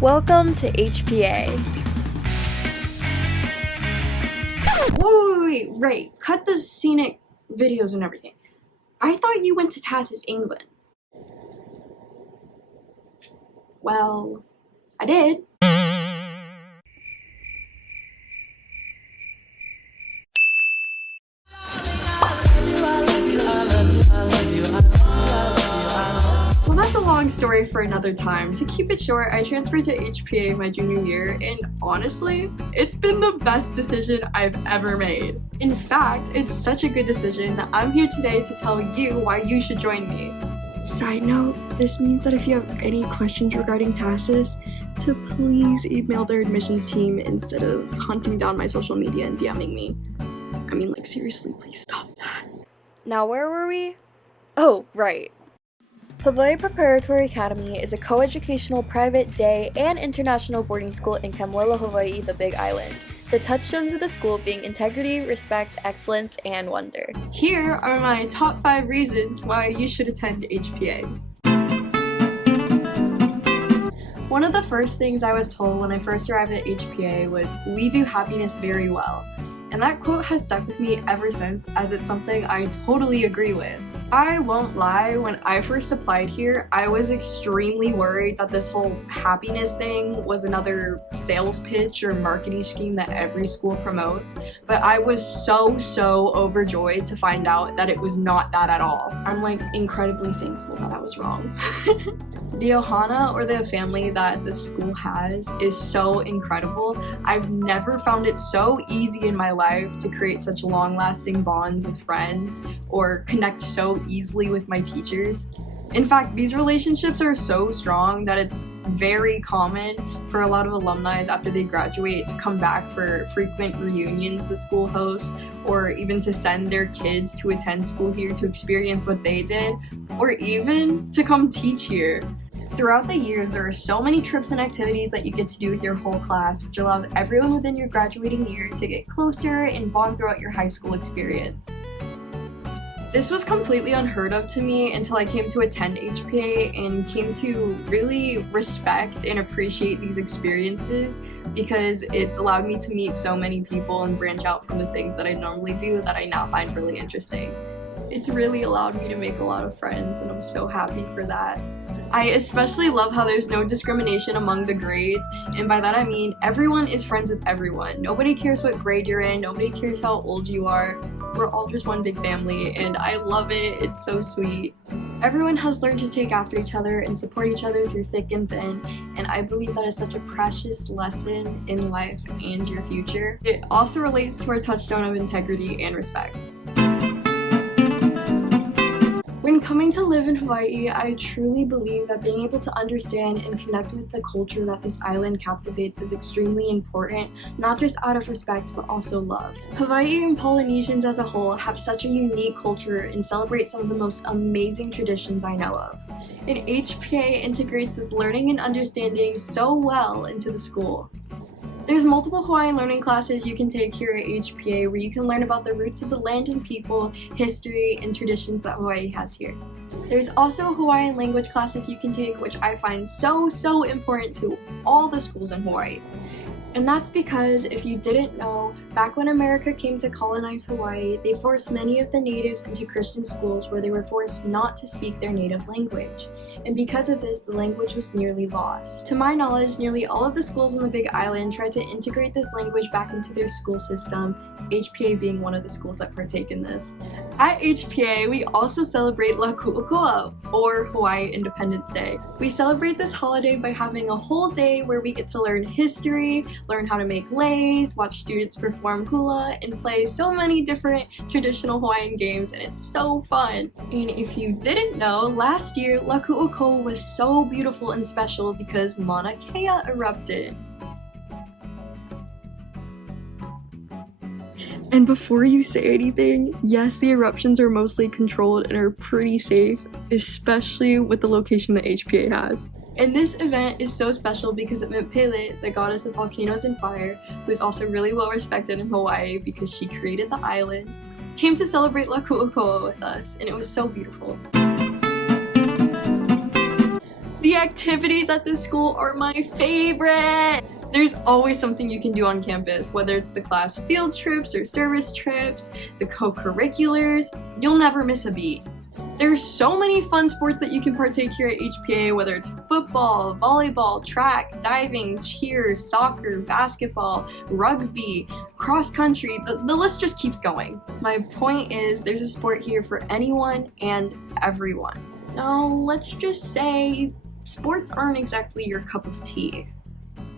Welcome to HPA. Wait, Ray, cut the scenic videos and everything. I thought you went to Tas's England. Well, I did. Well, that's a long story for another time. To keep it short, I transferred to HPA my junior year, and honestly, it's been the best decision I've ever made. In fact, it's such a good decision that I'm here today to tell you why you should join me. Side note, this means that if you have any questions regarding TASIS, to please email their admissions team instead of hunting down my social media and DMing me. I mean, like, seriously, please stop that. Now, where were we? Oh, right. Hawai'i Preparatory Academy is a co-educational private day and international boarding school in Kamoila, Hawaii, the Big Island. The touchstones of the school being integrity, respect, excellence, and wonder. Here are my top 5 reasons why you should attend HPA. One of the first things I was told when I first arrived at HPA was, "We do happiness very well." And that quote has stuck with me ever since, as it's something I totally agree with. I won't lie, when I first applied here, I was extremely worried that this whole happiness thing was another sales pitch or marketing scheme that every school promotes, but I was so overjoyed to find out that it was not that at all. I'm like incredibly thankful that I was wrong. The ohana, or the family that the school has, is so incredible. I've never found it so easy in my life to create such long-lasting bonds with friends or connect so easily with my teachers. In fact, these relationships are so strong that it's very common for a lot of alumni after they graduate to come back for frequent reunions the school hosts, or even to send their kids to attend school here to experience what they did, or even to come teach here. Throughout the years, there are so many trips and activities that you get to do with your whole class, which allows everyone within your graduating year to get closer and bond throughout your high school experience. This was completely unheard of to me until I came to attend HPA and came to really respect and appreciate these experiences, because it's allowed me to meet so many people and branch out from the things that I normally do that I now find really interesting. It's really allowed me to make a lot of friends, and I'm so happy for that. I especially love how there's no discrimination among the grades, and by that I mean everyone is friends with everyone. Nobody cares what grade you're in, nobody cares how old you are. We're all just one big family, and I love it. It's so sweet. Everyone has learned to take after each other and support each other through thick and thin, and I believe that is such a precious lesson in life and your future. It also relates to our touchstone of integrity and respect. When coming to live in Hawaii, I truly believe that being able to understand and connect with the culture that this island captivates is extremely important, not just out of respect, but also love. Hawaii and Polynesians as a whole have such a unique culture and celebrate some of the most amazing traditions I know of. And HPA integrates this learning and understanding so well into the school. There's multiple Hawaiian learning classes you can take here at HPA where you can learn about the roots of the land and people, history, and traditions that Hawaii has here. There's also Hawaiian language classes you can take, which I find so important to all the schools in Hawaii. And that's because, if you didn't know, back when America came to colonize Hawaii, they forced many of the natives into Christian schools where they were forced not to speak their native language. And because of this, the language was nearly lost. To my knowledge, nearly all of the schools on the Big Island tried to integrate this language back into their school system, HPA being one of the schools that partake in this. At HPA, we also celebrate La Ku'uko'a, or Hawaii Independence Day. We celebrate this holiday by having a whole day where we get to learn history, learn how to make leis, watch students perform hula, and play so many different traditional Hawaiian games, and it's so fun. And if you didn't know, last year La Ku'uko'a was so beautiful and special because Mauna Kea erupted. And before you say anything, yes, the eruptions are mostly controlled and are pretty safe, especially with the location that HPA has. And this event is so special because it meant Pele, the goddess of volcanoes and fire, who is also really well respected in Hawaii because she created the islands, came to celebrate La Ku'uko'a with us, and it was so beautiful. The activities at this school are my favorite. There's always something you can do on campus, whether it's the class field trips or service trips, the co-curriculars. You'll never miss a beat. There's so many fun sports that you can partake here at HPA, whether it's football, volleyball, track, diving, cheer, soccer, basketball, rugby, cross country, the list just keeps going. My point is there's a sport here for anyone and everyone. Now, let's just say sports aren't exactly your cup of tea.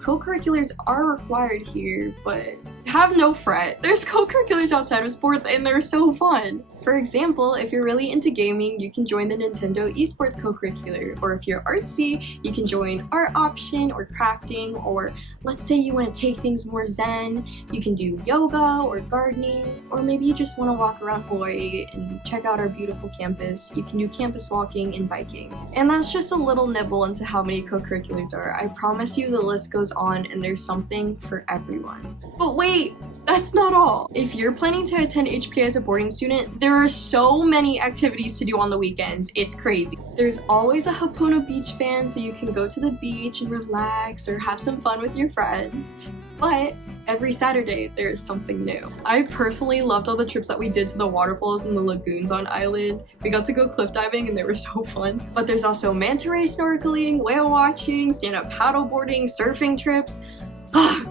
Co-curriculars are required here, but have no fret. There's co-curriculars outside of sports and they're so fun. For example, if you're really into gaming, you can join the Nintendo esports co-curricular, or if you're artsy, you can join art option or crafting, or let's say you want to take things more zen, you can do yoga or gardening, or maybe you just want to walk around Hawaii and check out our beautiful campus. You can do campus walking and biking. And that's just a little nibble into how many co-curriculars are. I promise you the list goes on and there's something for everyone. But wait! That's not all. If you're planning to attend HPA as a boarding student, there are so many activities to do on the weekends. It's crazy. There's always a Hapuna beach fan, so you can go to the beach and relax or have some fun with your friends. But every Saturday, there is something new. I personally loved all the trips that we did to the waterfalls and the lagoons on island. We got to go cliff diving and they were so fun. But there's also manta ray snorkeling, whale watching, stand-up paddleboarding, surfing trips.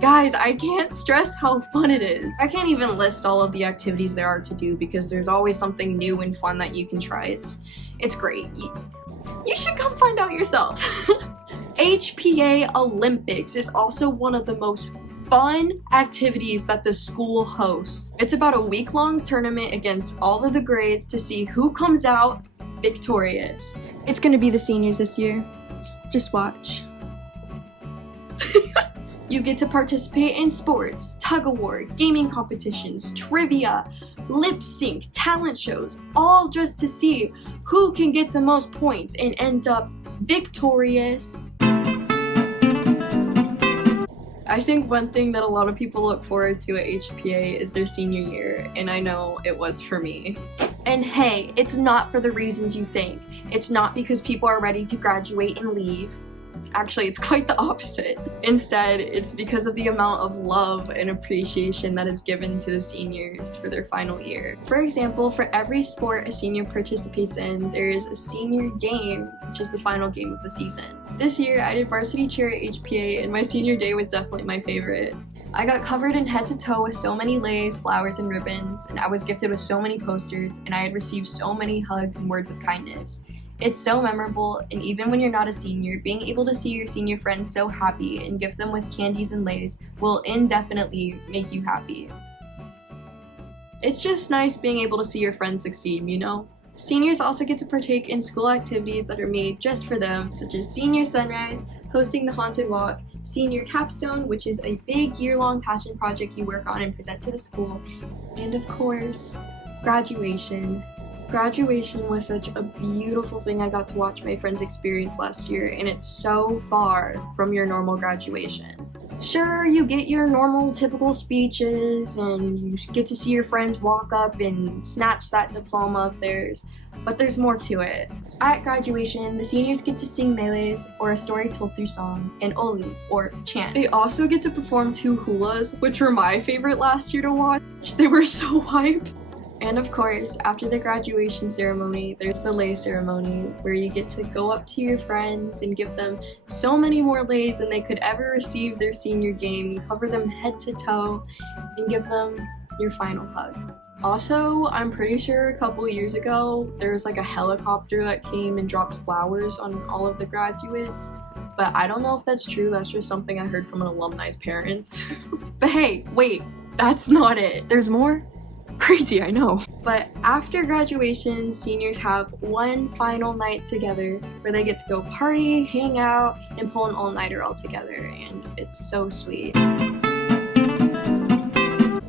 Guys, I can't stress how fun it is. I can't even list all of the activities there are to do because there's always something new and fun that you can try. It's great. You should come find out yourself. HPA Olympics is also one of the most fun activities that the school hosts. It's about a week-long tournament against all of the grades to see who comes out victorious. It's gonna be the seniors this year. Just watch. You get to participate in sports, tug-of-war, gaming competitions, trivia, lip sync, talent shows, all just to see who can get the most points and end up victorious. I think one thing that a lot of people look forward to at HPA is their senior year, and I know it was for me. And hey, it's not for the reasons you think. It's not because people are ready to graduate and leave. Actually, it's quite the opposite. Instead, it's because of the amount of love and appreciation that is given to the seniors for their final year. For example, for every sport a senior participates in, there is a senior game, which is the final game of the season. This year, I did varsity cheer at HPA, and my senior day was definitely my favorite. I got covered in head to toe with so many leis, flowers, and ribbons, and I was gifted with so many posters, and I had received so many hugs and words of kindness. It's so memorable, and even when you're not a senior, being able to see your senior friends so happy and gift them with candies and leis will indefinitely make you happy. It's just nice being able to see your friends succeed, you know? Seniors also get to partake in school activities that are made just for them, such as Senior Sunrise, hosting the Haunted Walk, Senior Capstone, which is a big year-long passion project you work on and present to the school, and of course, graduation. Graduation was such a beautiful thing I got to watch my friends experience last year, and it's so far from your normal graduation. Sure, you get your normal typical speeches and you get to see your friends walk up and snatch that diploma of theirs, but there's more to it. At graduation, the seniors get to sing meles, or a story told through song, and oli, or chant. They also get to perform 2 hulas, which were my favorite last year to watch. They were so hype. And of course, after the graduation ceremony, there's the lei ceremony, where you get to go up to your friends and give them so many more leis than they could ever receive their senior game, cover them head to toe, and give them your final hug. Also, I'm pretty sure a couple years ago, there was like a helicopter that came and dropped flowers on all of the graduates, but I don't know if that's true. That's just something I heard from an alumni's parents. But hey, wait, that's not it. There's more? Crazy, I know. But after graduation, seniors have one final night together where they get to go party, hang out, and pull an all-nighter all together, and it's so sweet.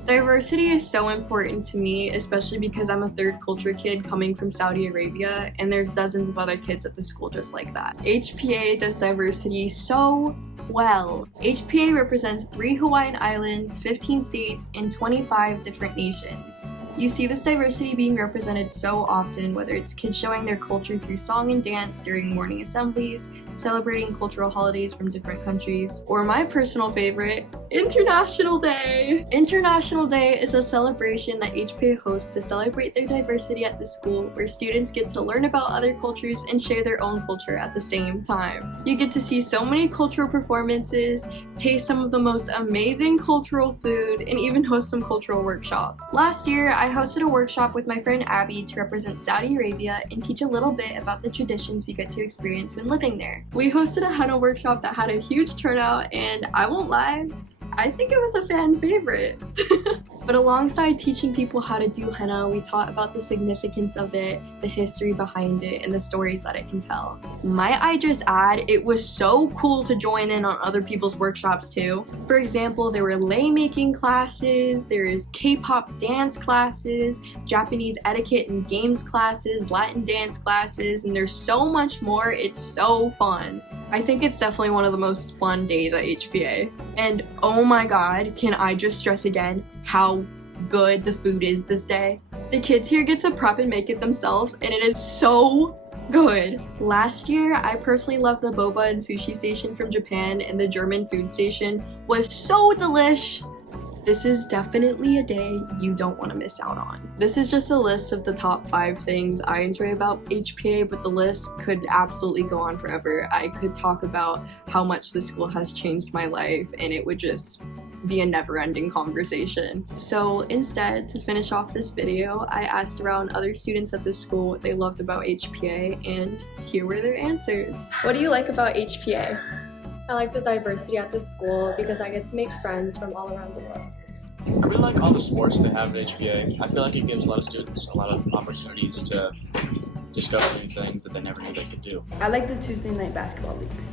Diversity is so important to me, especially because I'm a third culture kid coming from Saudi Arabia, and there's dozens of other kids at the school just like that. HPA does diversity so well. HPA represents 3 Hawaiian islands, 15 states, and 25 different nations. You see this diversity being represented so often, whether it's kids showing their culture through song and dance during morning assemblies, celebrating cultural holidays from different countries, or my personal favorite, International Day! International Day is a celebration that HPA hosts to celebrate their diversity at the school, where students get to learn about other cultures and share their own culture at the same time. You get to see so many cultural performances, taste some of the most amazing cultural food, and even host some cultural workshops. Last year, I hosted a workshop with my friend Abby to represent Saudi Arabia and teach a little bit about the traditions we get to experience when living there. We hosted a henna workshop that had a huge turnout, and I won't lie, I think it was a fan favorite. But alongside teaching people how to do henna, we taught about the significance of it, the history behind it, and the stories that it can tell. Might I just add, it was so cool to join in on other people's workshops too. For example, there were lei making classes, there's K-pop dance classes, Japanese etiquette and games classes, Latin dance classes, and there's so much more. It's so fun. I think it's definitely one of the most fun days at HPA. And oh my god, can I just stress again how good the food is this day? The kids here get to prep and make it themselves, and it is so good. Last year, I personally loved the boba and sushi station from Japan, and the German food station was so delish. This is definitely a day you don't want to miss out on. This is just a list of the top 5 things I enjoy about HPA, but the list could absolutely go on forever. I could talk about how much the school has changed my life, and it would just be a never-ending conversation. So instead, to finish off this video, I asked around other students at this school what they loved about HPA, and here were their answers. What do you like about HPA? I like the diversity at the school because I get to make friends from all around the world. I really like all the sports they have at HPA. I feel like it gives a lot of students a lot of opportunities to discover new things that they never knew they could do. I like the Tuesday night basketball leagues.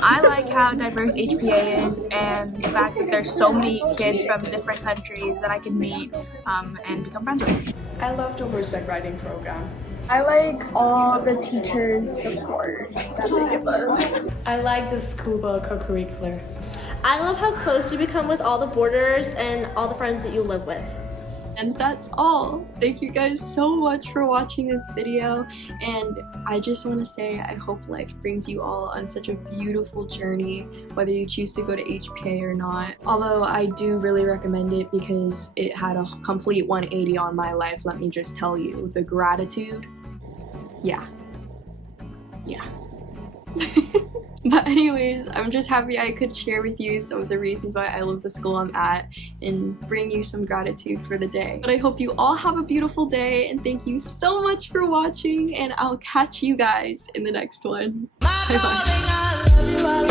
I like how diverse HPA is and the fact that there's so many kids from different countries that I can meet and become friends with. I love the horseback riding program. I like all the teachers' support that they give us. I like the scuba co-curricular. I love how close you become with all the boarders and all the friends that you live with. And that's all. Thank you guys so much for watching this video, and I just want to say I hope life brings you all on such a beautiful journey, whether you choose to go to HPA or not. Although I do really recommend it because it had a complete 180 on my life, let me just tell you. The gratitude, yeah. But anyways, I'm just happy I could share with you some of the reasons why I love the school I'm at and bring you some gratitude for the day. But I hope you all have a beautiful day, and thank you so much for watching, and I'll catch you guys in the next one. Bye bye.